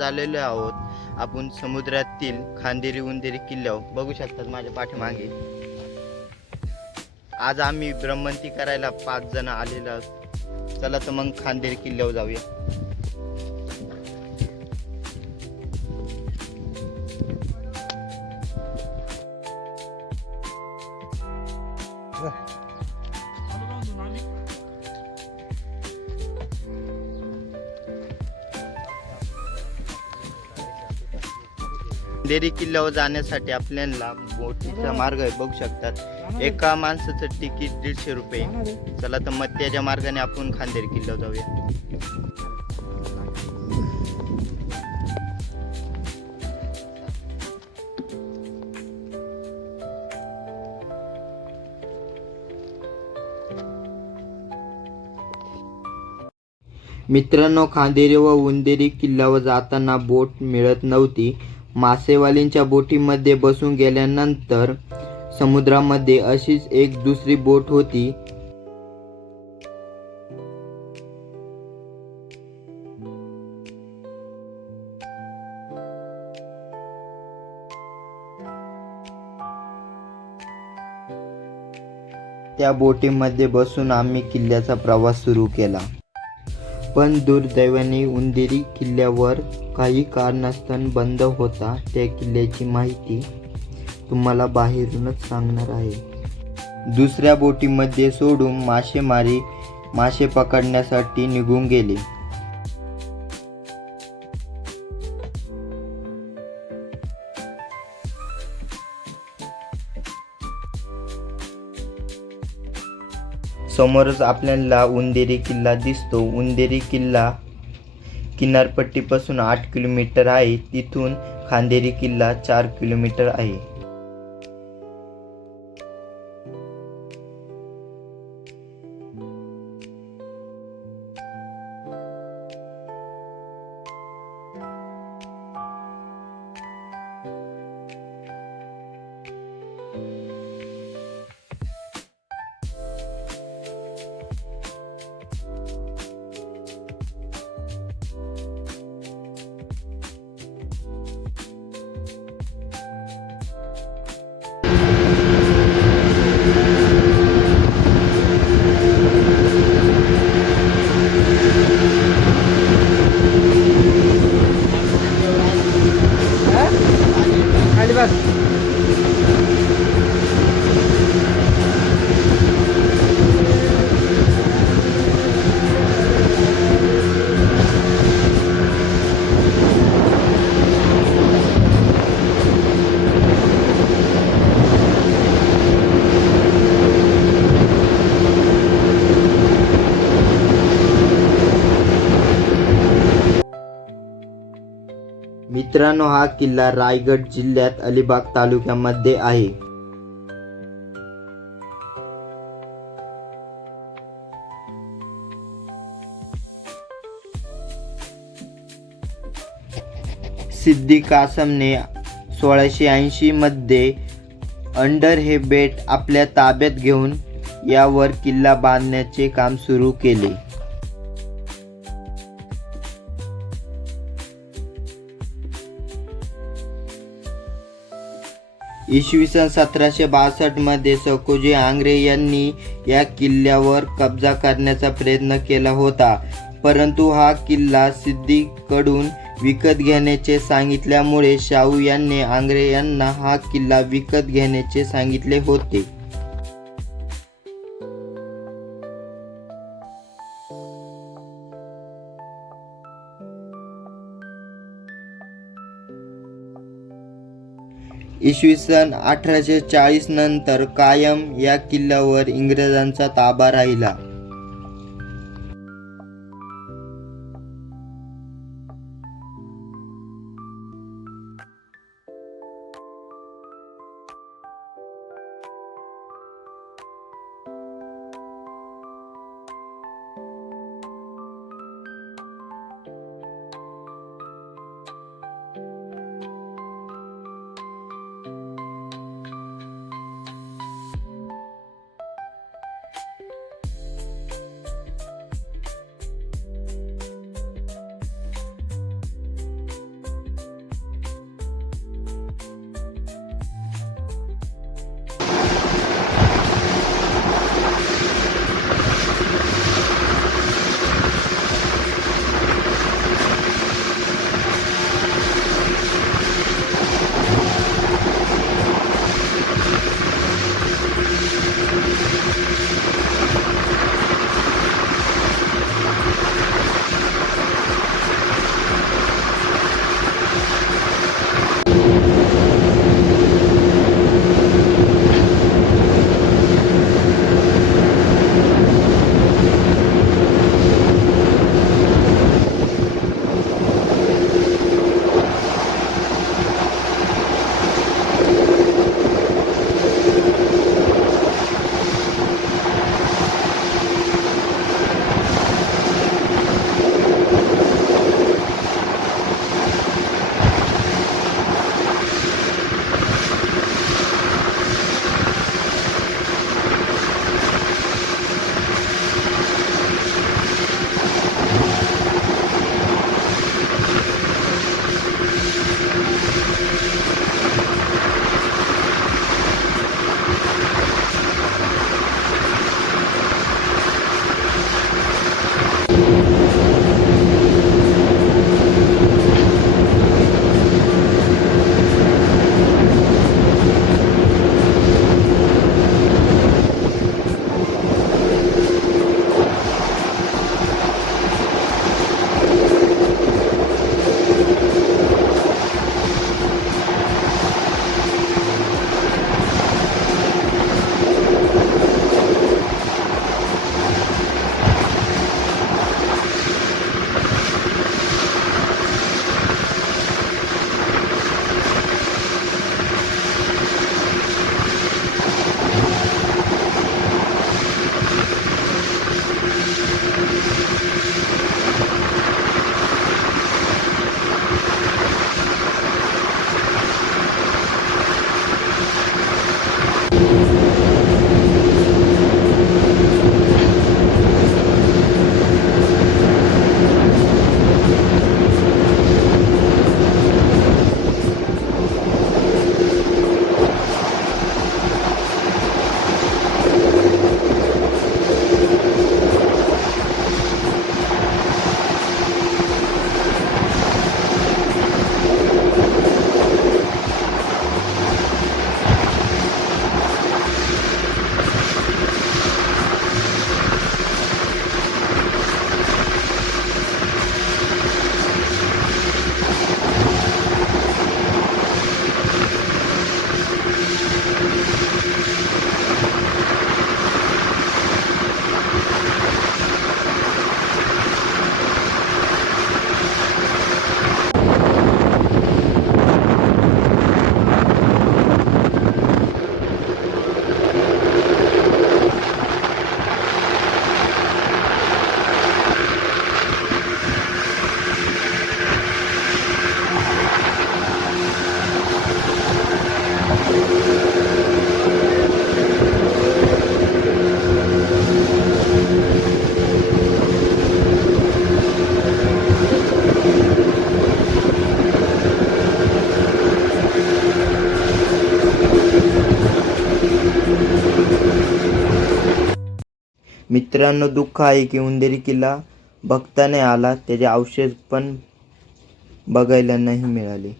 आज आलेलो आहोत. आपण समुद्रातील खांदेरी उंदेरी किल्ल्यावर बघू शकतात माझ्या पाठीमागे. आज आम्ही भ्रमंती करायला पाच जण आलेलो आहोत. चला तर मग खांदेरी किल्ल्यावर जाऊया. देरी किल्ल्यावर जाण्यासाठी आपल्याला बोटीचा मार्ग आहे बघू शकतात. एका माणसाचं तिकीट दीडशे रुपये. चला तर मग त्याच्या मार्गाने आपण खांदेरी किल्ल्यावर जाऊया. मित्रांनो खांदेरी व उंदेरी किल्ल्यावर जाताना बोट मिळत नव्हती. मासेवालींच्या बोटीमध्ये बसून गेल्यानंतर समुद्रामध्ये अशीच एक दुसरी बोट होती. त्या बोटीमध्ये बसून आम्ही किल्ल्याचा प्रवास सुरू केला. पण दुर्दैवाने उंदेरी किल्ल्यावर काही कारणास्तव बंद होता त्या किल्ल्याची माहिती तुम्हाला बाहेरूनच सांगणार आहे. दुसऱ्या बोटीमध्ये सोडून मासेमारी मासे पकडण्यासाठी निघून गेले. समोरच आपल्याला उंदेरी किल्ला दिसतो. उंदेरी किल्ला किनारपट्टीपासून आठ किलोमीटर आहे. तिथून खांदेरी किल्ला चार किलोमीटर आहे. मित्रांनो हा किल्ला रायगड जिल्ह्यात अलिबाग तालुक्यामध्ये आहे. सिद्दी कासमने सोळाशे ऐंशी मध्ये अंडर हे बेट आपल्या ताब्यात घेऊन यावर किल्ला बांधण्याचे काम सुरू केले. इसवी सन सतराशे बासष्टमध्ये सकोजी आंग्रे यांनी या किल्ल्यावर कब्जा करण्याचा प्रयत्न केला होता. परंतु हा किल्ला सिद्दीकडून विकत घेण्याचे सांगितल्यामुळे शाहू यांनी आंग्रे यांना हा किल्ला विकत घेण्याचे सांगितले होते. इसवी सन अठराशे चाळीस नंतर कायम या किल्ल्यावर इंग्रजांचा ताबा राहिला. मित्रांनो दुःख आहे की उंदेरी किल्ला बघता नाही आला त्याचे अवशेष पण बघायला नाही मिळाले.